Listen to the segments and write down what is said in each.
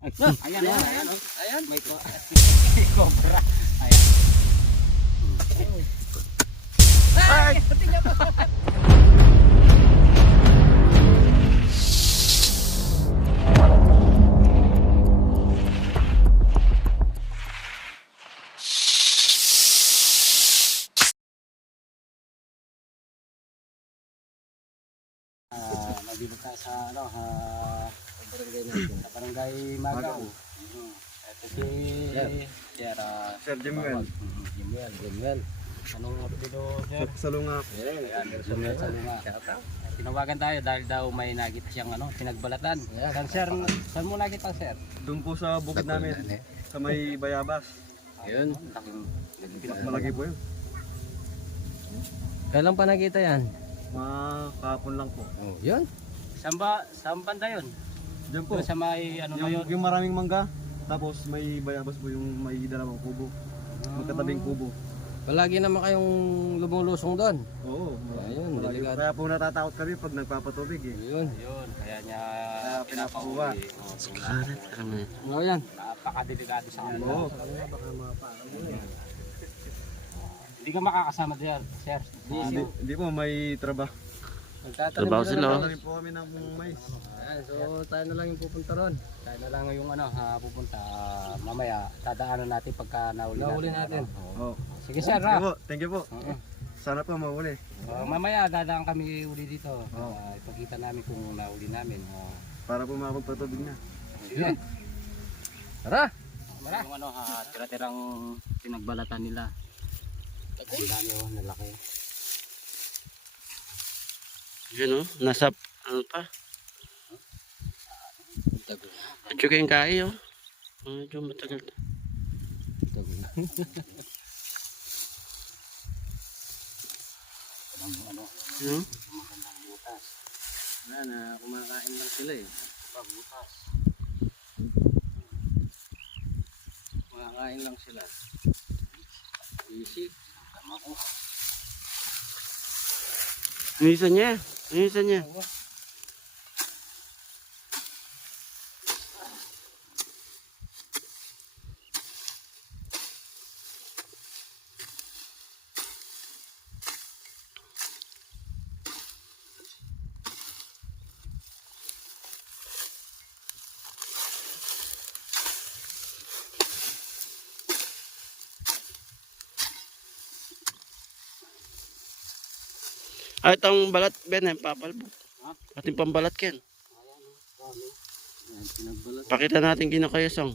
Ayan, ayan, ayan. May cobra. Ayan. Ay! Nandito tayo sa sa barangay Magaw. Ito si Sir Jimuel. Jimuel. Anong apelido, sir? Salungap. Ayan, Jimuel Salunga. Tinawagan tayo dahil daw may nakita siyang pinagbalatan. Saan mo nakita, sir? Doon po sa bukid namin. Sa may Bayabas. Ayun. Mas malaki po yun. Kailan pa nakita yan? Kahapon lang po. Oh, yun. Saan banda yun? Diyan po. Doon sa may na yun? Yung maraming mangga. Tapos may Bayabas po yung may dalawang kubo. Magkatabing kubo. Palagi naman kayong lumulusong doon. Oo. Ayun, Malaki. delikado. Kaya po natatakot kami pag nagpapatubig eh. Yun. Yun, kaya niya pinapakuha. Ano yan? Napakadelikado sa kanila. Oo. Hindi ka makakasama diyan, sir. Hindi po may trabaho. Trabaho sila. Wala rin po kami ng mais. Ayan, so tayo na lang yung pupunta ron. Tayo na lang yung pupunta. Mamaya, dadaanan natin pagka nahuli natin. Oo. Sige, sir. Thank you po. Sana po mahuli. Mamaya, dadaan kami uli dito. Ipakita namin kung nahuli namin. Para po makapagpatubig na. Sige. Tara! Yung tira-tirang pinagbalatan nila. Ang dami nalaki. Yun o, nasa ano pa? At saka yung kai o. Medyo matagal na. Yun o. Kumakain lang sila eh. Butas. Kumakain lang sila. Easy. Tama ko. Inisan niya. Inisan niya. Ay, itong balat, Ben, papalbo. Ating pambalat, Ken. Ayan, pinagbalat. Pakita natin kinakayasang.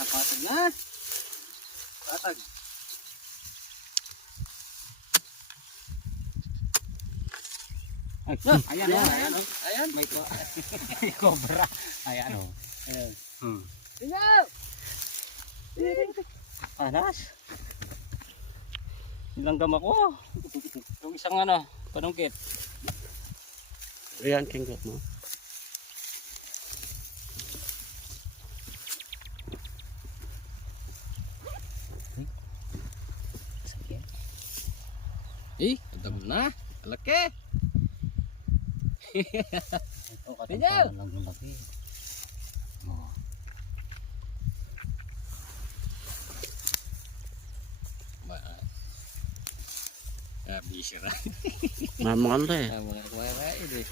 Napatag na. Patag. Ayan, ayan. Ayan. May cobra. Ayan o. Ayan. Anas. Nilanggam ako. Yung isang panungkit. Ayan, kingkot mo. Eh, adam na. Laki. Ito Pinyaw! katampanan lang yung laki. Bisira. Mamang ano eh. Mga kumain eh.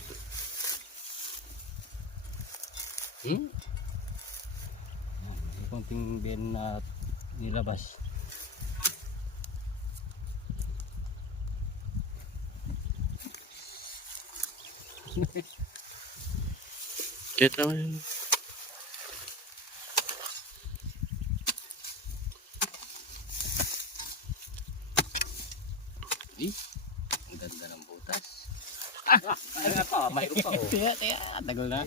May konting ben na nilabas. Kita mo yun. Ang ganda ng butas. Ano pa? Mayroon pa. Tiya. Tagal na.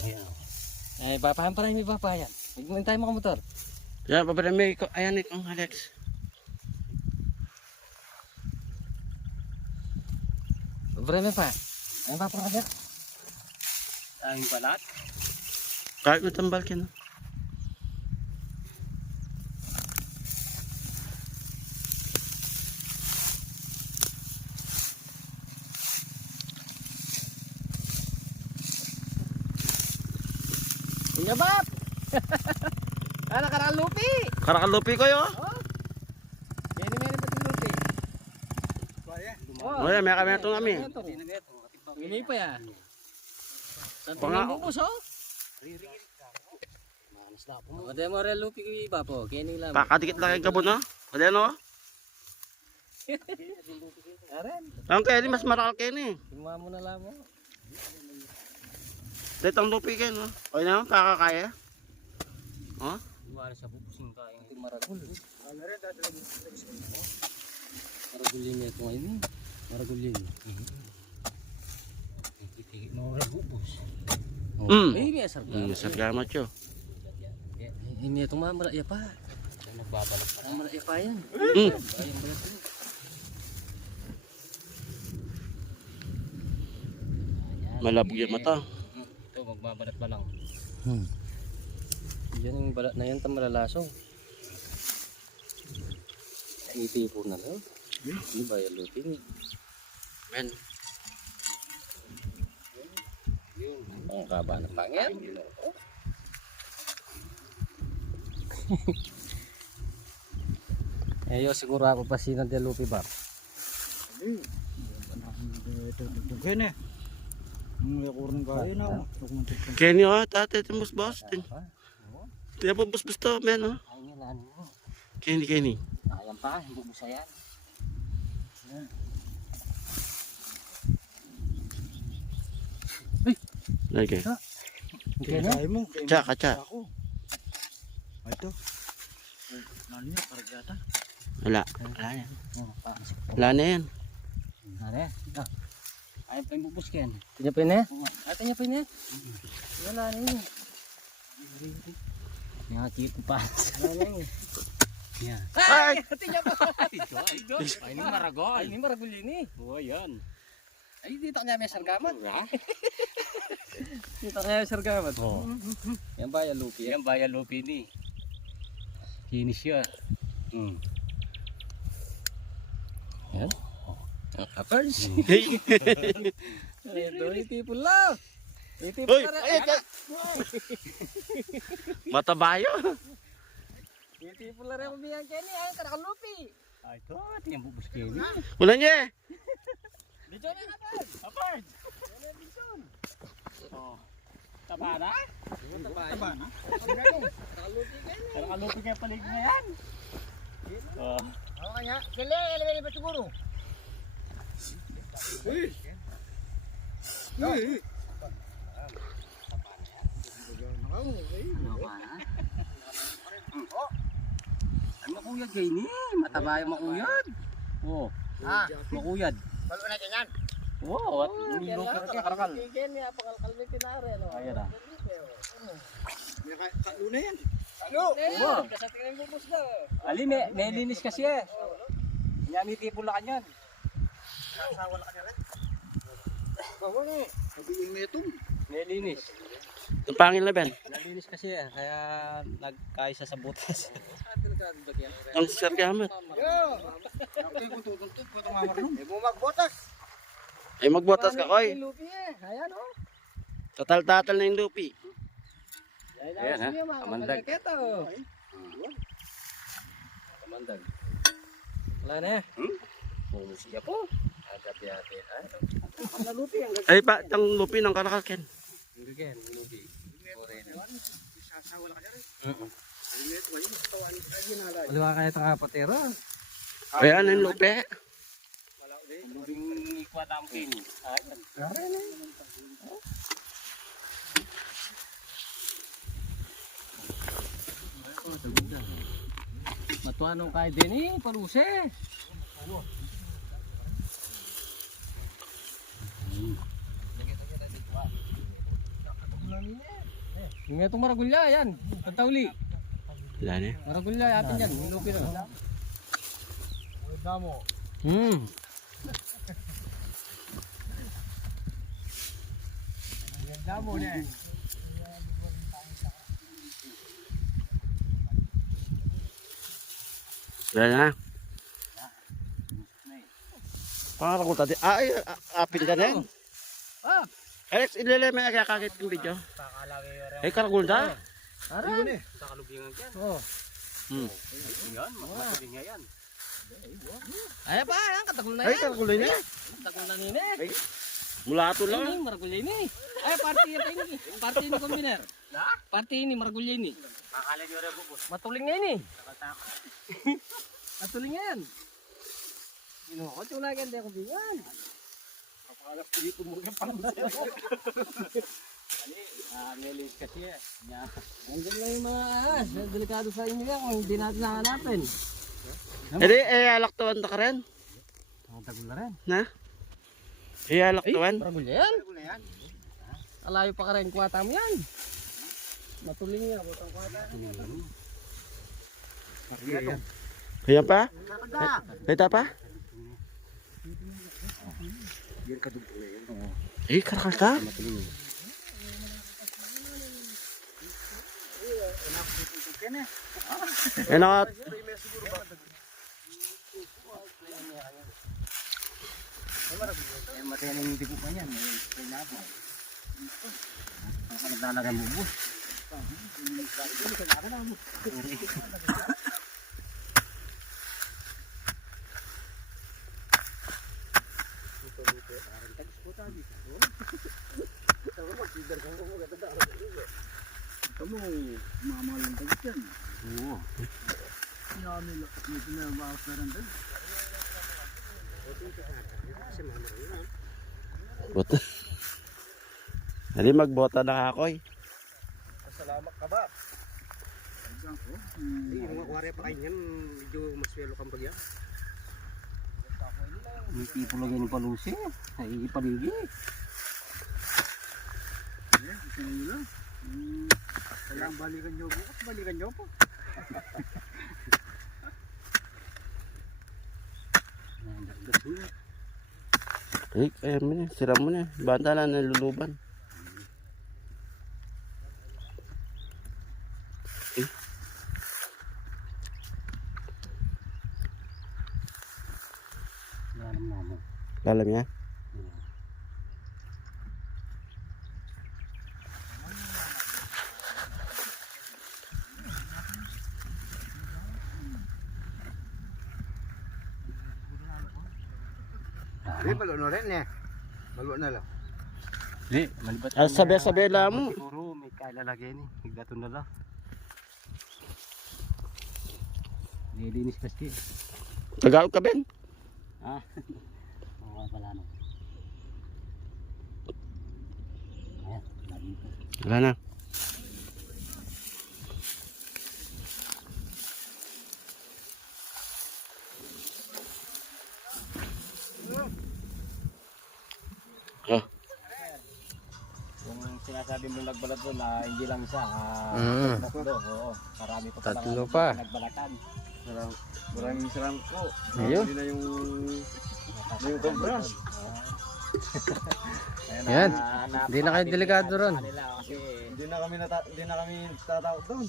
Ayan. Ay, papahan pa rin may papayan. Huwag tayo makamotor. Yan, paparami ko. Ayan itong Alex. Papahan pa. Ang papahan. Tayong balat. Kahit mo tambal, Ken. Nyabap! Ano karalupi? Karakalupi ko yo. Yan meron pa yung lupi. Oh, may kami ito kami. Ini pa ya. Sa Panga- tingin mo so? Ada mo rin lupi ko iba po. Kaya nila. Pakadikit lang yung gabon, no? Wala, no? Aren. Ang kaya mas marakal kayo ni. Tingnan mo na lang mo. Dito ang lupi kayo, no? Okay na, kakakaya. Oh? Wala sa bubusing kain. Ito maragul. Maragulin niya ito ngayon. Maragulin. Mga bubus. Eh, may asar ka. Salamat yo. Ini itong mamalaya pa. Nagbabalak pa. Mamalaya pa yan. Ayun pala ito. Malabog yung mata. Ito, magbabalat pa lang. Yan yung balat na yan ito malalasong. Itipo na lang. Hindi ba yung lupi ni? Men. Ang kaba ng pangyan. Ayo siguro ako pa sinang de lupi ba? Kene. Ang kurang kain na. Kenny, oh, tate, timus boss. Tiyan po bus to, men, oh. Ayun yan mo. Kenny, Kenny. Ayan pa, hindi mo sayan. Lagi. Kaya mo. Kacha, kacha. Ako. Ito. Nani niya, paragata. Wala. Wala na. Wala na yan. Are. Ayaw pa yung bubus ken. Tinya pa ini? Ay, tinya pa ini. Wala na yun. Nakakit ko pa. Wala na yun. Yan. Ay! Tinya pa! Ay, ini maragol. Ay, ini maragul ini. Oh, yan. Ay, dito niya may sargaman. Dito niya may sargaman. Oh. Yan ba yung lupi? Yan, bayan lupi ni. Kinis yun. Yan. Kapers. Hey! Ito, itipon lang. Itipon Uy! na rin. Ay, matabayo. Itipon na rin ang biyang Kenny. Ay, karakalupi. Ay, ito. Tingnan bubus ken. Wala niya. Dito na kapag. Apart. Oh. Taba na? Taba na. Karakalupi Kenny. Pero kalupi kayo palig na yan. Oh. Oo kanya. Dali ba siguro? Ano makuyad kayo ni? Mataba yung makuyad. Oh. Ha? Makuyad. Balo na ganyan. Oh, at lupi ka karakal. Kenny, apakalkal may tinare. Ayan na. Una yan. Ano? Kasi tingnan mo bus na. Ali, may linis kasi eh. Yan, itipulakan yan. Sabihin mo ito. May linis. Itong pangil na, Ben. Nalinis kasi eh. Kaya nagkaisa sa butas. Ang sargamat. Ako yung tutuntut. Pwede mamarlong. May bumagbotas. Ay, magbotas ka, koy. Lupi eh. Ayan o. Tatal-tatal na yung lupi. Ayan, ha? Kamandag. Kamandag. Wala na eh. Pumus siya po. Agad-yate. Ang lupi. Ay, pa, ang lupi ng karakal, Ken. Ken, lupi. Wala kaya ito kapatira. Ayan, ang lupi. Lubing ikwat ang pin. Ayan. Matuanong kay din eh. Paluse. Yung itong maragulya yan. Tantawli. Wala na. Maragulya atin yan. Lupi na. Damo. Damo na eh. Wala na. Pangarap ko tadi. Ay, apin ka na yan. Ah! Alex, ilele may kakakit yung video. Eh, karagol na. Ayun eh. Sa kalubingan ka. Oh. Yan, matuling nga yan. Ay pa, yan katakol na Ay, yan. karakulay na. Katakol na nini. Mulato lang. Ini maragulya ini. Ay party yan tayo ni. Party ni kombiner. Party ini maragulya ini. Akala nyo rin bubos. Matuling nga ini. Nakataka. Matuling nga yan. Ginukot yung lagi hindi ako bingan. Kapag dito mo yung pangusya. Ngelis kasi eh. Andiyan lang yung mga ahas. Delikado sa inyo yan kung hindi natin nahanapin. Hindi, alaktawan na ka rin. Ang tagol na rin. Na? Alaktawan. Maragulya yan. Alayo pa ka rin kuwata mo yan. Matuling nga. Butang kuwata. Kaya pa? Kaya pa? Eh, karakal ka? Eh, nakat. Matayan yung tipo pa niyan. May na ako. Ang nagdalagang bubos. Kamu, mamalang tagit yan. Oo. Dito na bakas na rin tayo. Bota. Dali magbota na ako eh. Salamat ka ba? Yung mga kuwari pa kayo niyan, medyo maswelo kang bagyan. May tipo lagi ng palusi. Ay, ipaligi. Isa na yun lang. Kailangan balikan nyo bukas, balikan nyo po. Eh, kaya mo na. Sira mo na. Banta na naluluban. Eh. Lalim naman. Lalam yan. Hindi, balo na rin eh. Balo na lang. Di, malibat. Sabi-sabi lang mo. Siguro may kailalagay ni. Higdato na lang. Nilinis kasi. Tagalog ka, Ben? Ha? Oo, pala no. Ayan, lagi po. Wala na. Oh. Kung sinasabi mo nagbalat doon na hindi lang isa, tatlo, oo. Marami pa pala Tatlo pa. nagbalatan. Maraming salamat po. Ayun. Hindi na yung cobra. Yan. Hindi na kayo delikado ron. Kasi Hindi na kami tatakot doon.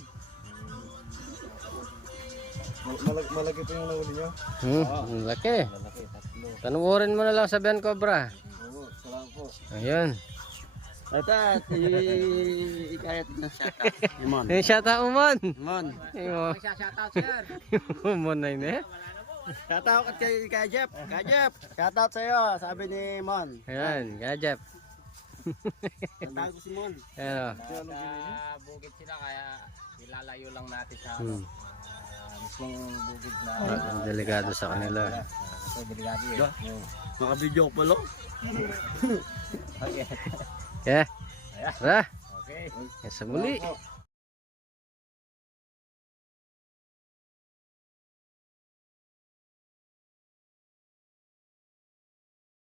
Malaki pa yung nahuli nyo. Ang laki. lalaki, tatlo. Tanuorin mo na lang sa Ben Cobra. Oo, salamat po. Ayun. Ata, ikayat na siya. Imon. Yung shata umon. Imon. Yung Shoutout sir. umon na yun eh. Shoutout at kay Jeff. Kay Jeff. Shoutout sa'yo, sabi ni Mon. Ayan, Gajep. Shoutout ko si Mon. Ayan o. Sa bukid sila kaya ilalayo lang natin sa mismong bukid na Ang delikado sa kanila. so delikado eh. Naka-video ko pala. Okay. Yeah. Tara. Okay. Sa muli. Salamat po.